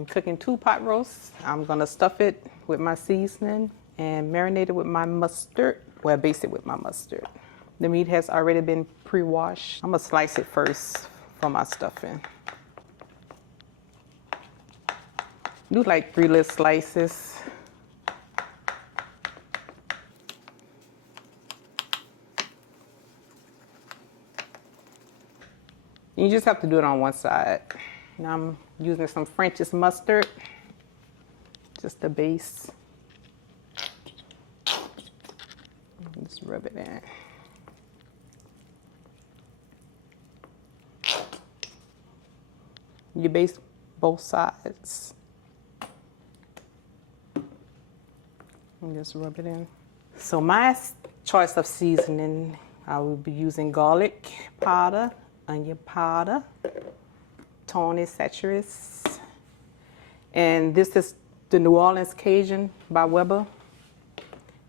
I'm cooking 2 pot roasts. I'm gonna stuff it with my seasoning and marinate it with my mustard. Well, baste it with my mustard. The meat has already been pre-washed. I'm gonna slice it first for my stuffing. Do like 3 little slices. You just have to do it on one side. Now I'm using some French's mustard, just the base. Just rub it in. You baste both sides. And just rub it in. So my choice of seasoning, I will be using garlic powder, onion powder, Tony Ceteris, and this is the New Orleans Cajun by Weber.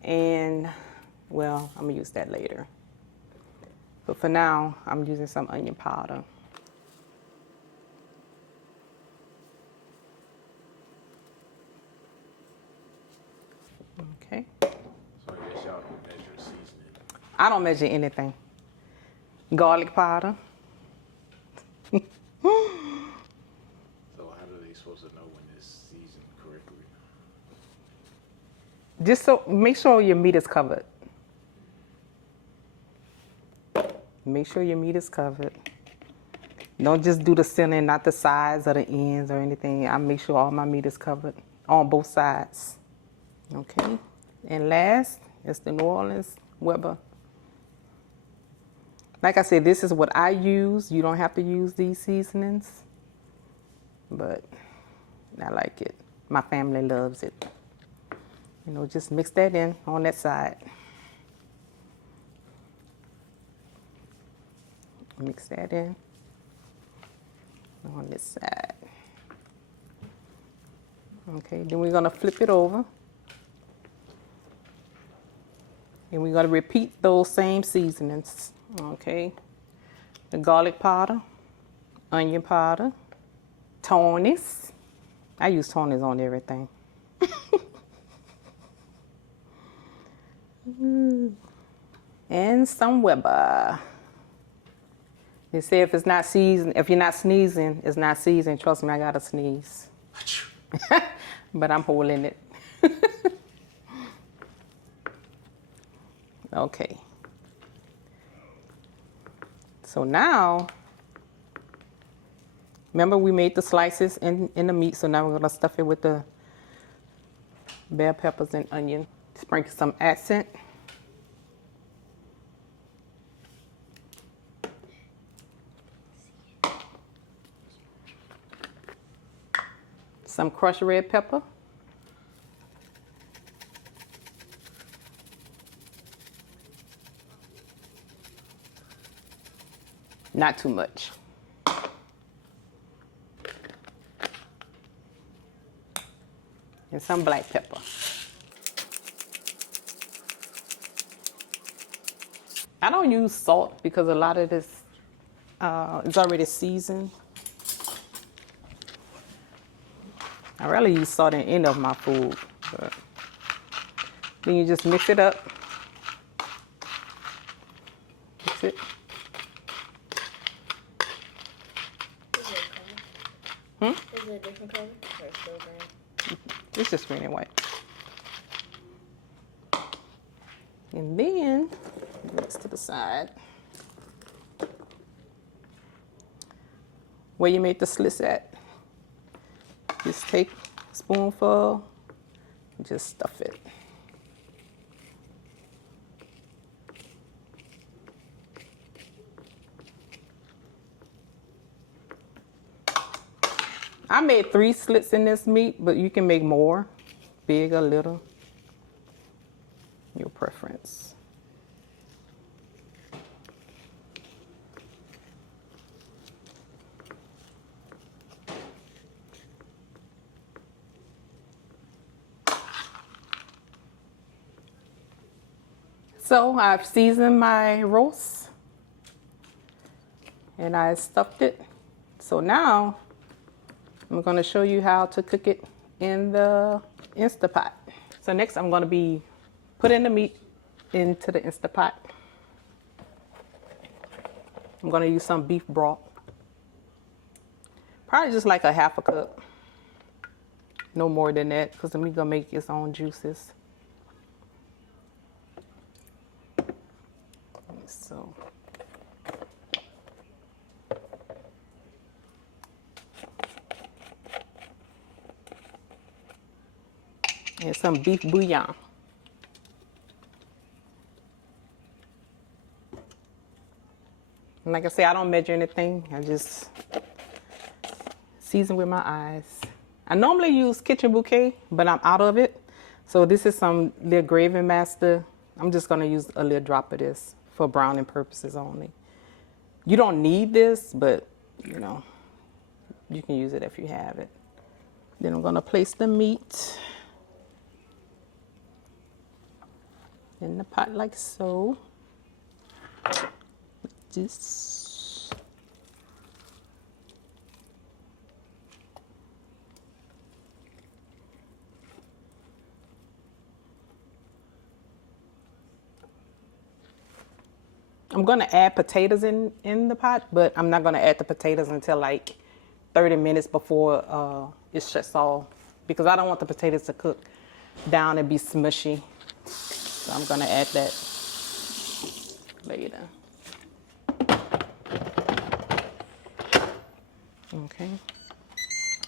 And well, I'm gonna use that later. But for now, I'm using some onion powder. Okay. So I guess y'all don't measure seasoning. I don't measure anything. Garlic powder. So how are they supposed to know when it's seasoned correctly? Just so make sure your meat is covered. Make sure your meat is covered. Don't just do the center, not the sides or the ends or anything. I make sure all my meat is covered on both sides. Okay. And last is the New Orleans Weber. Like I said, this is what I use. You don't have to use these seasonings, but I like it. My family loves it. You know, just mix that in on that side. Mix that in on this side. Okay, then we're gonna flip it over. And we're gonna repeat those same seasonings. Okay, the garlic powder, onion powder, Tony's. I use Tony's on everything. And some Weber. They say if it's not seasoned, if you're not sneezing, it's not seasoned. Trust me, I gotta sneeze. But I'm holding it. Okay. So now, remember we made the slices in the meat, so now we're gonna stuff it with the bell peppers and onion. Sprinkle some accent. Some crushed red pepper. Not too much. And some black pepper. I don't use salt because a lot of this is already seasoned. I rarely use salt in any of my food, but then you just mix it up. Mix it. Is it a different color or still green? It's just green and white. And then, mix to the side. Where you made the slits at. Just take a spoonful and just stuff it. I made 3 slits in this meat, but you can make more, big or little, your preference. So I've seasoned my roast and I stuffed it. So now I'm going to show you how to cook it in the Instapot. So next I'm going to be putting the meat into the Instapot. I'm going to use some beef broth. Probably just like a half a cup. No more than that, because the meat going to make its own juices. So and some beef bouillon. And like I say, I don't measure anything. I just season with my eyes. I normally use Kitchen Bouquet, but I'm out of it. So this is some little Gravy Master. I'm just gonna use a little drop of this for browning purposes only. You don't need this, but you know, you can use it if you have it. Then I'm gonna place the meat in the pot like so. This. I'm gonna add potatoes in the pot, but I'm not gonna add the potatoes until like 30 minutes before it shuts off, because I don't want the potatoes to cook down and be smushy. So I'm gonna add that later. Okay.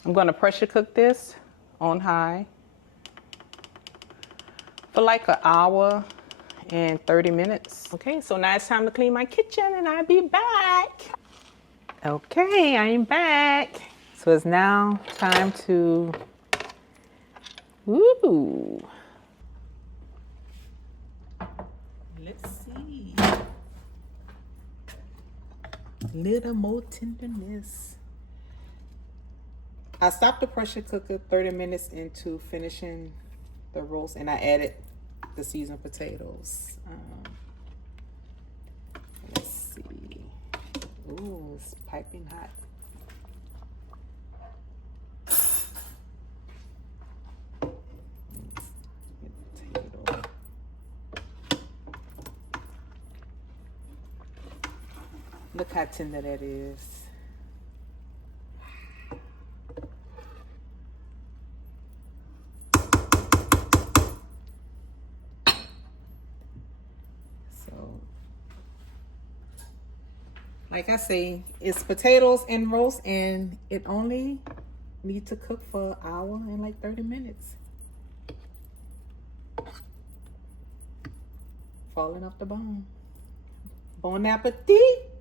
I'm gonna pressure cook this on high for like an hour and 30 minutes. Okay, so now it's time to clean my kitchen and I'll be back. Okay, I'm back. So it's now time to, ooh. Let's see. Little more tenderness. I stopped the pressure cooker 30 minutes into finishing the roast, and I added the seasoned potatoes. Let's see. Ooh, it's piping hot. Potato. Look how tender that is. Like I say, it's potatoes and roast, and it only needs to cook for an hour and like 30 minutes. Falling off the bone. Bon appetit!